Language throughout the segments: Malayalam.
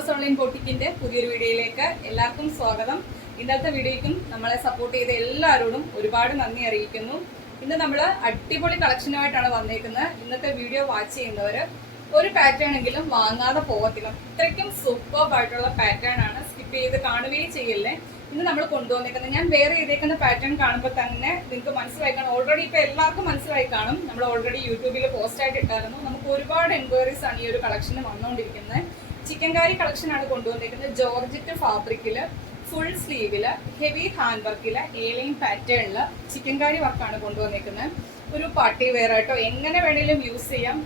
ഫ്ലവേഴ്സ് ഓൺലൈൻ ബോട്ടിക്കിന്റെ പുതിയൊരു വീഡിയോയിലേക്ക് എല്ലാവർക്കും സ്വാഗതം. ഇന്നത്തെ വീഡിയോയ്ക്കും നമ്മളെ സപ്പോർട്ട് ചെയ്ത എല്ലാവരോടും ഒരുപാട് നന്ദി അറിയിക്കുന്നു. ഇന്ന് നമ്മൾ അടിപൊളി കളക്ഷനുമായിട്ടാണ് വന്നേക്കുന്നത്. ഇന്നത്തെ വീഡിയോ വാച്ച് ചെയ്യുന്നവര് ഒരു പാറ്റേൺ എങ്കിലും വാങ്ങാതെ പോകത്തില്ല. അത്രയ്ക്കും സൂപ്പർബ് ആയിട്ടുള്ള പാറ്റേൺ ആണ്. സ്കിപ്പ് ചെയ്ത് കാണുകയും ചെയ്യല്ലേ. ഇന്ന് നമ്മൾ കൊണ്ടുവന്നേക്കുന്നത് ഞാൻ വേറെ ചെയ്തേക്കുന്ന പാറ്റേൺ കാണുമ്പോൾ തന്നെ നിങ്ങൾക്ക് മനസ്സിലായി കാണും. ഓൾറെഡി ഇപ്പൊ എല്ലാവർക്കും മനസ്സിലായി കാണും. നമ്മൾ ഓൾറെഡി യൂട്യൂബിൽ പോസ്റ്റ് ആയിട്ട് ഇട്ടായിരുന്നു. നമുക്ക് ഒരുപാട് എൻക്വയറീസ് ആണ് ഈ ഒരു കളക്ഷന് വന്നുകൊണ്ടിരിക്കുന്നത്. ചിക്കൻകാരി കളക്ഷൻ ആണ് കൊണ്ടുവന്നിരിക്കുന്നത്. ജോർജറ്റ് ഫാബ്രിക്കില് ഫുൾ സ്ലീവില് ഹെവി ഹാൻഡ് വർക്കില് ഏലൈൻ പാറ്റേണില് ചിക്കൻകാരി വർക്കാണ് കൊണ്ടുവന്നിരിക്കുന്നത്. ഒരു പാർട്ടി വെയർ ആയിട്ടോ എങ്ങനെ വേണേലും യൂസ് ചെയ്യാം.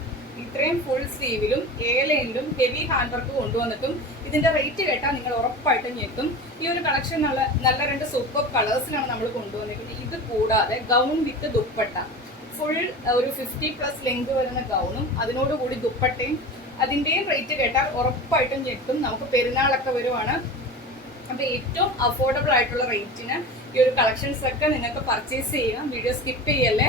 ഇത്രയും ഫുൾ സ്ലീവിലും ഏലൈനിലും ഹെവി ഹാൻഡ് വർക്ക് കൊണ്ടുവന്നിട്ടും ഇതിന്റെ റേറ്റ് കേട്ടാൽ നിങ്ങൾ ഉറപ്പായിട്ടും ഞെട്ടും. ഈ ഒരു കളക്ഷൻ നല്ല രണ്ട് സൂപ്പർ കളേഴ്സിലാണ് നമ്മൾ കൊണ്ടുവന്നിരിക്കുന്നത്. ഇത് കൂടാതെ ഗൗൺ വിത്ത് ദുപ്പട്ട ഫുൾ ഒരു 50+ ലെങ്ത് വരുന്ന ഗൗണും അതിനോടുകൂടി ദുപ്പട്ടയും അതിന്റെയും റേറ്റ് കേട്ടാൽ ഉറപ്പായിട്ടും ഞെട്ടും. നമുക്ക് പെരുന്നാളൊക്കെ വരുവാണ്. അപ്പൊ ഏറ്റവും അഫോർഡബിൾ ആയിട്ടുള്ള റേറ്റിന് ഈ ഒരു കളക്ഷൻസ് ഒക്കെ നിങ്ങൾക്ക് പർച്ചേസ് ചെയ്യാം. വീഡിയോ സ്കിപ്പ് ചെയ്യല്ലേ.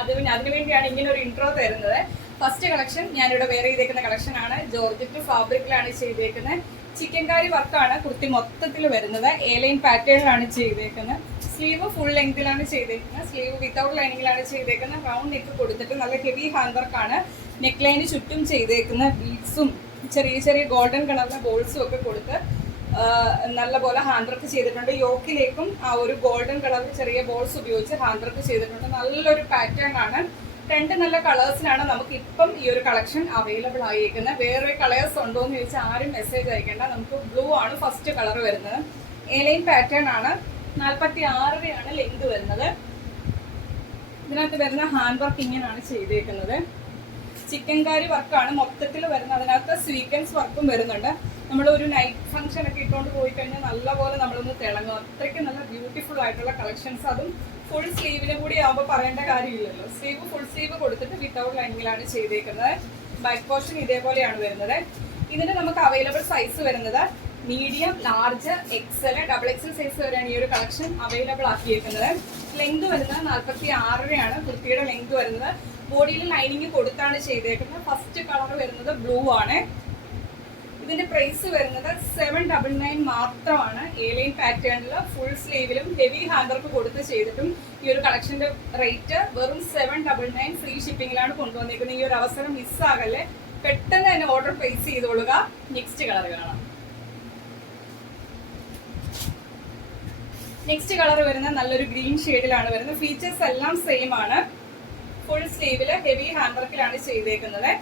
അതിനുവേണ്ടിയാണ് ഇങ്ങനെ ഒരു ഇൻട്രോ തരുന്നത്. ഫസ്റ്റ് കളക്ഷൻ ഞാനിവിടെ വേറെ ചെയ്തേക്കുന്ന കളക്ഷൻ ആണ്. ജോർജറ്റ് ഫാബ്രിക്കിലാണ് ചെയ്തേക്കുന്നത്. ചിക്കൻകാരി വർക്കാണ് കുർത്തി മൊത്തത്തിൽ വരുന്നത്. ഏലൈൻ പാറ്റേണിലാണ് ചെയ്തേക്കുന്നത്. സ്ലീവ് ഫുൾ ലെങ്തിലാണ് ചെയ്തേക്കുന്നത്. സ്ലീവ് വിത്തൗട്ട് ലൈനിങ്ങിലാണ് ചെയ്തേക്കുന്നത്. റൗണ്ട് നെക്ക് കൊടുത്തിട്ട് നല്ല ഹെവി ഹാൻഡ് വർക്കാണ്. നെക്ക് ലൈന് ചുറ്റും ചെയ്തേക്കുന്ന ബീഡ്സും ചെറിയ ചെറിയ ഗോൾഡൻ കളറിലെ ബോൾസും ഒക്കെ കൊടുത്ത് നല്ലപോലെ ഹാൻഡ് വർക്ക് ചെയ്തിട്ടുണ്ട്. യോക്കിലേക്കും ആ ഒരു ഗോൾഡൻ കളറിൽ ചെറിയ ബോൾസ് ഉപയോഗിച്ച് ഹാൻഡ് വർക്ക് ചെയ്തിട്ടുണ്ട്. നല്ലൊരു പാറ്റേൺ ആണ്. രണ്ട് നല്ല കളേഴ്സിനാണ് നമുക്ക് ഇപ്പം ഈ ഒരു കളക്ഷൻ അവൈലബിൾ ആയിരിക്കുന്നത്. വേറെ കളേഴ്സ് ഉണ്ടോ എന്ന് ചോദിച്ചാൽ ആരും മെസ്സേജ് അയക്കേണ്ട. നമുക്ക് ബ്ലൂ ആണ് ഫസ്റ്റ് കളർ വരുന്നത്. ഏലൈൻ പാറ്റേൺ ആണ്. 46 ലെങ്ത് വരുന്നത്. ഇതിനകത്ത് വരുന്ന ഹാൻഡ് വർക്ക് ഇങ്ങനെയാണ് ചെയ്തേക്കുന്നത്. ചിക്കൻകാരി വർക്കാണ് മൊത്തത്തിൽ വരുന്നത്. അതിനകത്ത് സ്വീക്വൻസ് വർക്കും വരുന്നുണ്ട്. നമ്മൾ ഒരു നൈറ്റ് ഫംഗ്ഷൻ ഒക്കെ ഇട്ടുകൊണ്ട് പോയി കഴിഞ്ഞാൽ നല്ലപോലെ നമ്മളൊന്ന് തിളങ്ങും. അത്രയ്ക്ക് നല്ല ബ്യൂട്ടിഫുൾ ആയിട്ടുള്ള കളക്ഷൻസ്. അതും ഫുൾ സ്ലീവിലും കൂടി ആകുമ്പോൾ പറയേണ്ട കാര്യമില്ലല്ലോ. സ്ലീവ് ഫുൾ സ്ലീവ് കൊടുത്തിട്ട് വിത്തൗട്ട് ലൈനിങ്ങിലാണ് ചെയ്തേക്കുന്നത്. ബാക്ക് പോർഷൻ ഇതേപോലെയാണ് വരുന്നത്. ഇതിന് നമുക്ക് അവൈലബിൾ സൈസ് വരുന്നത് medium, large, XL, XXL size വരെയാണ് ഈ ഒരു കളക്ഷൻ അവൈലബിൾ ആക്കിയിരിക്കുന്നത്. ലെങ്ത് വരുന്നത് 46 കുർത്തിയുടെ ലെങ്ത് വരുന്നത്. ബോഡിയിൽ ലൈനിങ് കൊടുത്താണ് ചെയ്തേക്കുന്നത്. ഫസ്റ്റ് കളർ വരുന്നത് ബ്ലൂ ആണ്. ഇതിന്റെ പ്രൈസ് വരുന്നത് 799 മാത്രമാണ്. ഏലൈൻ പാറ്റേണിൽ ഫുൾ സ്ലീവിലും ഹെവി ഹാൻഡ് വർക്ക് കൊടുത്ത് ചെയ്തിട്ടും ഈ ഒരു കളക്ഷന്റെ റേറ്റ് വെറും 799. ഫ്രീ ഷിപ്പിംഗിലാണ് കൊണ്ടുവന്നിരിക്കുന്നത്. ഈ ഒരു അവസരം മിസ്സാകല്ലേ. പെട്ടെന്ന് തന്നെ ഓർഡർ പ്ലേസ് ചെയ്തോളുക. നെക്സ്റ്റ് കളർ കാണാം. നെക്സ്റ്റ് കളർ വരുന്നത് നല്ലൊരു ഗ്രീൻ ഷെയ്ഡിലാണ് വരുന്നത്. ഫീച്ചേഴ്സ് എല്ലാം സെയിം ആണ്. ഫുൾ സ്ലീവില് ഹെവി ഹാൻഡ് വർക്കിലാണ് ചെയ്തേക്കുന്നത്.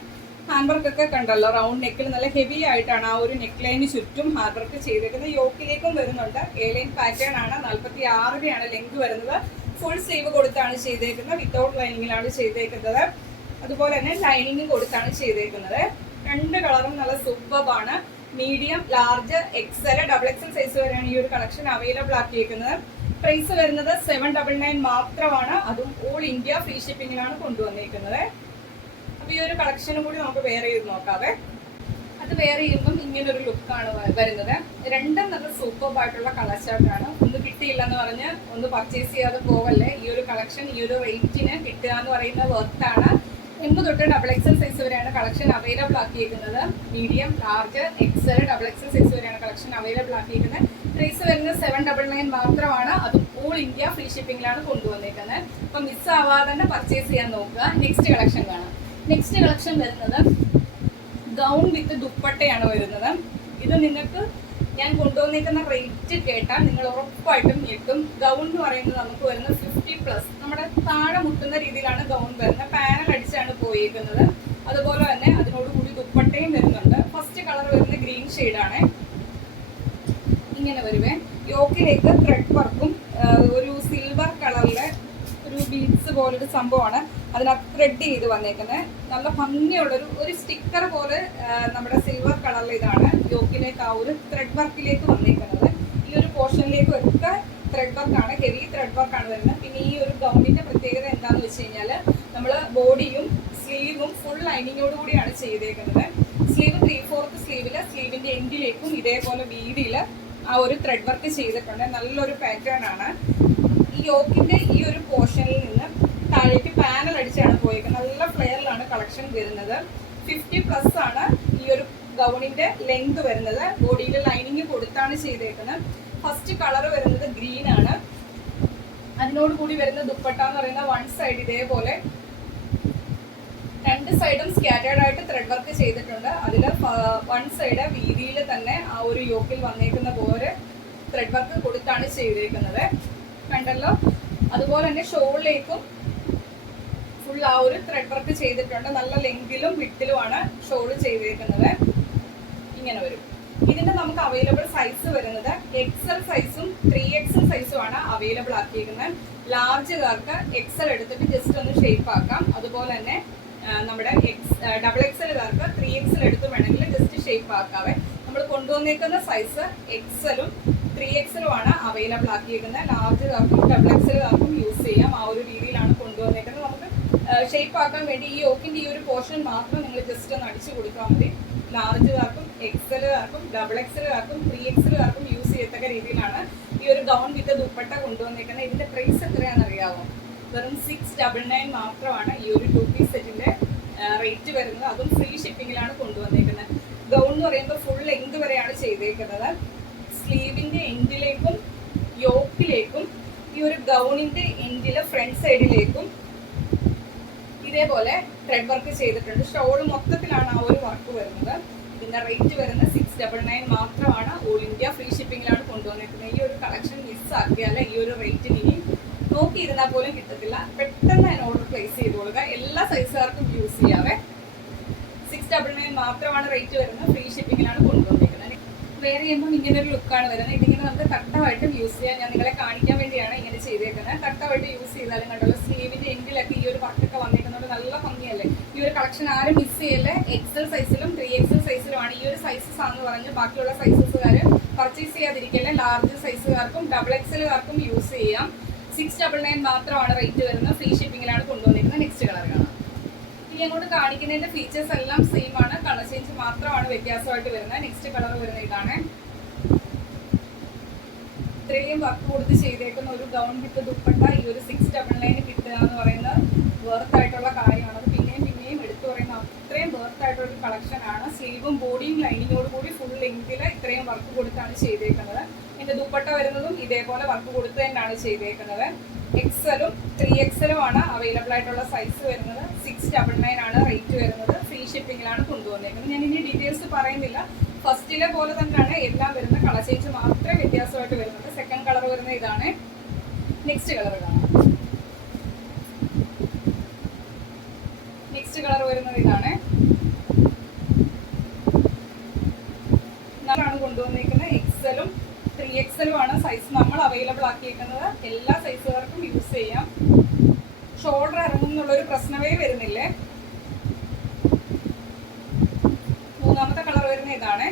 ഹാൻഡ് വർക്ക് ഒക്കെ കണ്ടല്ലോ. റൗണ്ട് നെക്കിൽ നല്ല ഹെവി ആയിട്ടാണ് ആ ഒരു നെക്ക് ലൈന് ചുറ്റും ഹാൻഡ് വർക്ക് ചെയ്തേക്കുന്നത്. യോക്കിലേക്കും വരുന്നുണ്ട്. ഏലൈൻ പാറ്റേൺ ആണ്. 46 ലെങ്ത് വരുന്നത്. ഫുൾ സ്ലീവ് കൊടുത്താണ് ചെയ്തേക്കുന്നത്. വിത്തൗട്ട് ലൈനിങ്ങിലാണ് ചെയ്തേക്കുന്നത്. അതുപോലെ തന്നെ ലൈനിങ് കൊടുത്താണ് ചെയ്തേക്കുന്നത്. രണ്ട് കളറും നല്ല സൂപ്പർബാണ്. Medium, large, XL, XXL size വരെയാണ് ഈ ഒരു കളക്ഷൻ അവൈലബിൾ ആക്കിയിരിക്കുന്നത്. പ്രൈസ് വരുന്നത് 799 മാത്രമാണ്. അതും ഓൾ ഇന്ത്യ ഫ്രീ ഷിപ്പിംഗിലാണ് കൊണ്ടുവന്നിരിക്കുന്നത്. അപ്പൊ ഈ ഒരു കളക്ഷനും കൂടി നമുക്ക് വെയർ ചെയ്ത് നോക്കാവേ. അത് വെയർ ചെയ്യുമ്പം ഇങ്ങനൊരു ലുക്കാണ് വരുന്നത്. രണ്ടും നല്ല സൂപ്പർബായിട്ടുള്ള കളർ ചാർട്ടാണ്. ഒന്ന് കിട്ടിയില്ലെന്ന് പറഞ്ഞ് ഒന്ന് പർച്ചേസ് ചെയ്യാതെ പോകല്ലേ. ഈ ഒരു കളക്ഷൻ ഈ ഒരു റേറ്റിന് കിട്ടുക എന്ന് പറയുന്ന വർത്താണ്. 8 തൊട്ട് XXL സൈസ് വരെയാണ് കളക്ഷൻ അവൈലബിൾ ആക്കിയിരിക്കുന്നത്. Medium, large, XL, XXL size വരെയാണ് കളക്ഷൻ അവൈലബിൾ ആക്കിയിരിക്കുന്നത്. പ്രൈസ് വരുന്നത് 799 മാത്രമാണ്. അതും ഓൾ ഇന്ത്യ ഫ്രീ ഷിപ്പിംഗിലാണ് കൊണ്ടുവന്നിരിക്കുന്നത്. അപ്പൊ മിസ് ആവാതെ തന്നെ പർച്ചേസ് ചെയ്യാൻ നോക്കുക. നെക്സ്റ്റ് കളക്ഷൻ കാണാം. നെക്സ്റ്റ് കളക്ഷൻ വരുന്നത് ഗൗൺ വിത്ത് ദുപ്പട്ടയാണ് വരുന്നത്. ഇത് നിങ്ങൾക്ക് ഞാൻ കൊണ്ടുവന്നിരിക്കുന്ന റേറ്റ് കേട്ടാൽ നിങ്ങൾ ഉറപ്പായിട്ടും ഞെട്ടും. ഗൗൺ എന്ന് പറയുന്നത് നമുക്ക് വരുന്നത് 50+. നമ്മുടെ താഴെ മുട്ടുന്ന രീതിയിലാണ് ഗൗൺ വരുന്നത്. പാനൽ അടിച്ചാണ് പോയിരിക്കുന്നത്. അതുപോലെ തന്നെ അതിനോടുകൂടി ദുപ്പട്ടയും വരുന്നുണ്ട്. ഫസ്റ്റ് കളർ വരുന്ന ഗ്രീൻ ഷെയ്ഡാണ്. ഇങ്ങനെ വരുവേ. യോക്കിലേക്ക് ത്രെഡ് വർക്കും ഒരു സിൽവർ കളറിലെ ഒരു ബീഡ്സ് പോലൊരു സംഭവമാണ് അതിനകത്ത് ത്രെഡ് ചെയ്ത് വന്നേക്കുന്നത്. നല്ല ഭംഗിയുള്ളൊരു സ്റ്റിക്കർ പോലെ നമ്മുടെ സിൽവർ കളറിൽ ഇതാണ് യോക്കിലേക്ക് ആ ഒരു ത്രെഡ് വർക്കിലേക്ക് വന്നേക്കുന്നത്. ഈ ഒരു പോർഷനിലേക്ക് ഒക്കെ ത്രെഡ് വർക്കാണ്. ഹെവി ത്രെഡ് വർക്കാണ് വരുന്നത്. പിന്നെ ഈ ഒരു ഗൗണിന്റെ പ്രത്യേകത എന്താണെന്ന് വെച്ച് കഴിഞ്ഞാൽ നമ്മൾ ബോഡിയും സ്ലീവും ഫുൾ ലൈനിങ്ങോട് കൂടിയാണ് ചെയ്തേക്കുന്നത്. സ്ലീവ് 3/4 സ്ലീവില് സ്ലീവിന്റെ എൻഡിലേക്കും ഇതേപോലെ വീതിയില് ആ ഒരു ത്രെഡ് വർക്ക് ചെയ്തിട്ടുണ്ട്. നല്ലൊരു പാറ്റേൺ ആണ്. ഈ യോക്കിന്റെ ഈ ഒരു പോർഷനിൽ നിന്ന് താഴേക്ക് പാനൽ അടിച്ചാണ് പോയിരിക്കുന്നത്. നല്ല ഫ്ലെയറിലാണ് കളക്ഷൻ വരുന്നത്. 50+ ആണ് ഈ ഒരു ഗൗണിന്റെ ലെങ്ത് വരുന്നത്. ബോഡിയിൽ ലൈനിങ് കൊടുത്താണ് ചെയ്തേക്കുന്നത്. ഫസ്റ്റ് കളർ വരുന്നത് ഗ്രീൻ ആണ്. അതിനോട് കൂടി വരുന്ന ദുപ്പട്ട എന്ന് പറയുന്ന വൺ സൈഡ് ഇതേപോലെ രണ്ട് സൈഡും സ്കാറ്റേർഡ് ആയിട്ട് ത്രെഡ് വർക്ക് ചെയ്തിട്ടുണ്ട്. അതിൽ വൺ സൈഡ് വീതിയിൽ തന്നെ ആ ഒരു യോക്കിൽ വന്നേക്കുന്ന പോലെ ത്രെഡ് വർക്ക് കൊടുത്താണ് ചെയ്തേക്കുന്നത്. കണ്ടല്ലോ. അതുപോലെ തന്നെ ഷോളിലേക്കും ഫുൾ ആ ഒരു ത്രെഡ് വർക്ക് ചെയ്തിട്ടുണ്ട്. നല്ല ലെങ്തിലും വിട്ടിലുമാണ് ഷോൾ ചെയ്തേക്കുന്നത്. ഇങ്ങനെ വരും. ഇതിന്റെ നമുക്ക് അവൈലബിൾ സൈസ് വരുന്നത് XL സൈസും 3XL സൈസും ആണ് അവൈലബിൾ ആക്കിയിരിക്കുന്നത്. ലാർജുകാർക്ക് XL എടുത്തിട്ട് ജസ്റ്റ് ഒന്ന് ഷേപ്പ് ആക്കാം. അതുപോലെ തന്നെ നമ്മുടെ XXLകാർക്ക് 3XL എടുത്ത് വേണമെങ്കിൽ ജസ്റ്റ് ഷേപ്പ് ആക്കാവേ. നമ്മൾ കൊണ്ടുവന്നേക്കുന്ന സൈസ് XL-ഉം 3XL-ഉം ആണ് അവൈലബിൾ ആക്കിയിരിക്കുന്നത്. ലാർജുകാർക്കും XXLകാർക്കും യൂസ് ചെയ്യാം. ആ ഒരു രീതിയിലാണ് കൊണ്ടുവന്നേക്കുന്നത്. നമുക്ക് ഷേപ്പ് ആക്കാൻ വേണ്ടി ഈ യോക്കിന്റെ ഈ ഒരു പോർഷൻ മാത്രം നിങ്ങൾ ജസ്റ്റ് ഒന്ന് അടിച്ചു കൊടുത്താൽ മതി. ലാർജുകാർക്കും XLകാർക്കും XXLകാർക്കും 3XLകാർക്കും യൂസ് ചെയ്യത്തക്ക രീതിയിലാണ് ഈ ഒരു ഗൗൺ വിത്ത് ദുപ്പട്ട കൊണ്ടുവന്നേക്കുന്നത്. ഇതിന്റെ പ്രൈസ് എത്രയാണെന്ന് അറിയാമോ? വെറും 699 മാത്രമാണ് ഈ ഒരു 2 പീസ് സെറ്റിന്റെ റേറ്റ് വരുന്നത്. അതും ഫ്രീ ഷിപ്പിങ്ങിലാണ് കൊണ്ടുവന്നേക്കുന്നത്. ഗൗൺ എന്ന് പറയുമ്പോൾ ഫുൾ ലെങ്ത് വരെയാണ് ചെയ്തേക്കുന്നത്. സ്ലീവിന്റെ എൻഡിലേക്കും യോക്കിലേക്കും ഈ ഒരു ഗൗണിന്റെ എൻഡിലെ ഫ്രണ്ട് സൈഡിലേക്കും ഇതേപോലെ ത്രെഡ് വർക്ക് ചെയ്തിട്ടുണ്ട്. ഷോൾ മൊത്തത്തിലാണ് ആ ഒരു വർക്ക് വരുന്നത്. ഇതിന്റെ റേറ്റ് വരുന്നത് 699 മാത്രമാണ്. ഓൾ ഇന്ത്യ ഫ്രീ ഷിപ്പിങ്ങിലാണ് കൊണ്ടുവന്നിരിക്കുന്നത്. ഈ ഒരു കളക്ഷൻ മിസ്സാക്കിയാൽ ഈ ഒരു റേറ്റിന് ഇനി നോക്കിയിരുന്നാൽ പോലും കിട്ടത്തില്ല. പെട്ടെന്ന് തന്നെ ഓർഡർ പ്ലേസ് ചെയ്ത് കൊടുക്കുക. എല്ലാ സൈസുകാർക്കും യൂസ് ചെയ്യാവേ. 699 മാത്രമാണ് റേറ്റ് വരുന്നത്. ഫ്രീ ഷിപ്പിങ്ങിലാണ് കൊണ്ടുവന്നിരിക്കുന്നത്. വെയർ ചെയ്യുമ്പോൾ ഇങ്ങനെ ഒരു ലുക്കാണ് വരുന്നത്. ഇതിങ്ങനെ നമുക്ക് തട്ടമായിട്ടും യൂസ് ചെയ്യാം. ഞാൻ നിങ്ങളെ കാണിക്കാൻ വേണ്ടിയാണ് ഇങ്ങനെ ചെയ്തേക്കുന്നത്. തട്ടമായിട്ട് യൂസ് ചെയ്താലും കണ്ടല്ലോ, സ്ലീവിന്റെ എൻഡിലൊക്കെ ഈ ഒരു വർക്കൊക്കെ വന്നിരിക്കുന്നത് നല്ല ഭംഗിയല്ലേ. ഈ ഒരു കളക്ഷൻ ആരും മിസ് ചെയ്യല്ലേ. XL സൈസിലും 3XL സൈസിലുമാണ് ഈ ഒരു സൈസസ് ആണെന്ന് പറഞ്ഞ് ബാക്കിയുള്ള സൈസസുകാർ പർച്ചേസ് ചെയ്യാതിരിക്കല്ലേ. ലാർജ് സൈസുകാർക്കും XXLകാർക്കും യൂസ് ചെയ്യാം. 699 മാത്രമാണ് റേറ്റ് വരുന്നത്. ഫ്രീ ഷിപ്പിങ്ങിലാണ് കൊണ്ടുവന്നിരിക്കുന്നത്. നെക്സ്റ്റ് കളർ കാണാം. ഇനി അങ്ങോട്ട് കാണിക്കുന്നതിന്റെ ഫീച്ചേഴ്സ് എല്ലാം സെയിം ആണ്. കളർ ചേഞ്ച് മാത്രമാണ് വ്യത്യാസമായിട്ട് വരുന്നത്. നെക്സ്റ്റ് കളർ വരുന്നത് ഇതാണ്. ഇത്രയും വർക്ക് കൊടുത്ത് ചെയ്തേക്കുന്ന ഒരു ഗൗൺ വിത്ത് ദുപ്പട്ട ഈ ഒരു 699 കിട്ടുക എന്ന് പറയുന്നത് വർത്ത് ആയിട്ടുള്ള കാര്യമാണ്. അത് പിന്നെയും പിന്നെയും എടുത്തു പറയുന്ന അത്രയും വർത്ത് ആയിട്ടുള്ള ഒരു കളക്ഷൻ ആണ്. സ്ലീവും ബോഡിയും ലൈനിങ്ങോട് കൂടി ഫുൾ ലെങ്തിൽ ഇത്രയും വർക്ക് കൊടുത്താണ് ചെയ്തേക്കുന്നത്. ഇതിന്റെ ദുപ്പട്ട വരുന്നതും ഇതേപോലെ വർക്ക് കൊടുത്ത് തന്നെയാണ് ചെയ്തേക്കുന്നത്. XL-ഉം 3XL-ഉം ആണ് അവൈലബിൾ ആയിട്ടുള്ള സൈസ് വരുന്നത്. 699 ആണ് റേറ്റ് വരുന്നത്. ഫ്രീ ഷിപ്പിങ്ങിലാണ് കൊണ്ടുവന്നേക്കുന്നത്. ഞാൻ ഇനി ഡീറ്റെയിൽസ് പറയുന്നില്ല. ഫസ്റ്റിലെ പോലെ തന്നെയാണ് എല്ലാം വരുന്നത്. കളർ ചേഞ്ച് മാത്രമേ വ്യത്യാസമായിട്ട് വരുന്നത്. സെക്കൻഡ് കളർ വരുന്നത് ഇതാണ്. നെക്സ്റ്റ് കളർ കാണാം. നെക്സ്റ്റ് കളർ വരുന്നത് ഇതാണ്. ആണ് കൊണ്ടുവന്നിരിക്കുന്നത്. XL-ഉം 3XL-ഉം ആണ് സൈസ് നമ്മൾ അവൈലബിൾ ആക്കിയിരിക്കുന്നത്. എല്ലാ സൈസുകാർക്കും യൂസ് ചെയ്യാം. ഷോൾഡർ ഇറങ്ങും എന്നുള്ളൊരു പ്രശ്നമേ വരുന്നില്ലേ. മൂന്നാമത്തെ കളർ വരുന്നത് ഇതാണ്.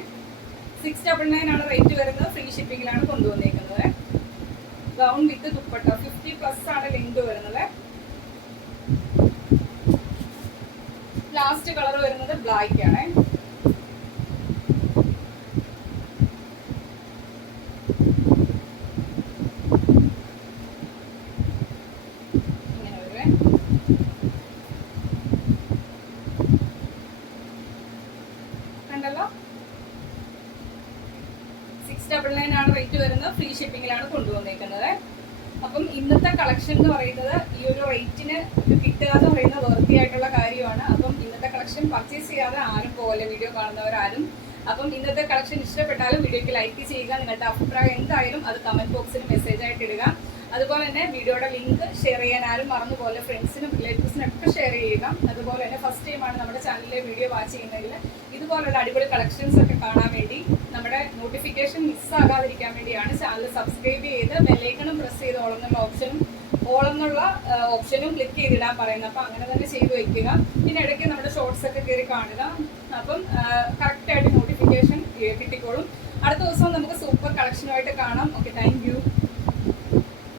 699 ആണ് റേറ്റ് വരുന്നത്. ഫ്രീ ഷിപ്പിങ്ങിലാണ് കൊണ്ടുവന്നിരിക്കുന്നത്. ഗൗൺ വിത്ത് ദുപ്പട്ട 50+ ആണ് ലെങ്ത് വരുന്നത്. ലാസ്റ്റ് കളർ വരുന്നത് ബ്ലാക്ക് ആണ്. കണ്ടല്ലോ, 699 ആണ് റേറ്റ് വരുന്നത്. ഫ്രീ ഷിപ്പിങ്ങിലാണ് കൊണ്ടുവന്നേക്കുന്നത്. അപ്പം ഇന്നത്തെ കളക്ഷൻ എന്ന് പറയുന്നത് ഈ ഒരു റേറ്റിന് കിട്ടുക എന്ന് പറയുന്നത് വർത്തി ആയിട്ടുള്ള കാര്യമാണ്. അപ്പം ഇന്നത്തെ കളക്ഷൻ പർച്ചേസ് ചെയ്യാതെ ആരും പോലെ വീഡിയോ കാണുന്നവരാരും. അപ്പം ഇന്നത്തെ കളക്ഷൻ ഇഷ്ടപ്പെട്ടാലും വീഡിയോക്ക് ലൈക്ക് ചെയ്യുക. നിങ്ങളുടെ അഭിപ്രായം എന്തായാലും അത് കമന്റ് ബോക്സിൽ മെസ്സേജ് ആയിട്ട് ഇടുക. അതുപോലെ തന്നെ വീഡിയോയുടെ ലിങ്ക് ഷെയർ ചെയ്യാൻ ആരും മറന്നുപോലെ ഫ്രണ്ട്സിനും റിലേറ്റീവ്സിനും ഒക്കെ ഷെയർ ചെയ്യുക. അതുപോലെ തന്നെ ഫസ്റ്റ് ടൈമാണ് നമ്മുടെ ചാനലിലെ വീഡിയോ വാച്ച് ചെയ്യുന്നതിൽ ഇതുപോലുള്ള അടിപൊളി കളക്ഷൻസ് ഒക്കെ കാണാൻ വേണ്ടി നമ്മുടെ നോട്ടിഫിക്കേഷൻ മിസ്സാകാതിരിക്കാൻ വേണ്ടിയാണ് ചാനൽ സബ്സ്ക്രൈബ് ചെയ്ത് ബെല്ലൈക്കണും പ്രസ് ചെയ്ത് ഓളെന്നുള്ള ഓപ്ഷനും ക്ലിക്ക് ചെയ്തിടാൻ പറയുന്നത്. അപ്പം അങ്ങനെ തന്നെ ചെയ്ത് വയ്ക്കുക. പിന്നെ ഇടയ്ക്ക് നമ്മുടെ ഷോർട്സ് ഒക്കെ കയറി കാണുക. അപ്പം കറക്റ്റായിട്ട് നോട്ടിഫിക്കേഷൻ കിട്ടിക്കോളും. അടുത്ത ദിവസം നമുക്ക് സൂപ്പർ കളക്ഷനുമായിട്ട് കാണാം. Okay, thank you.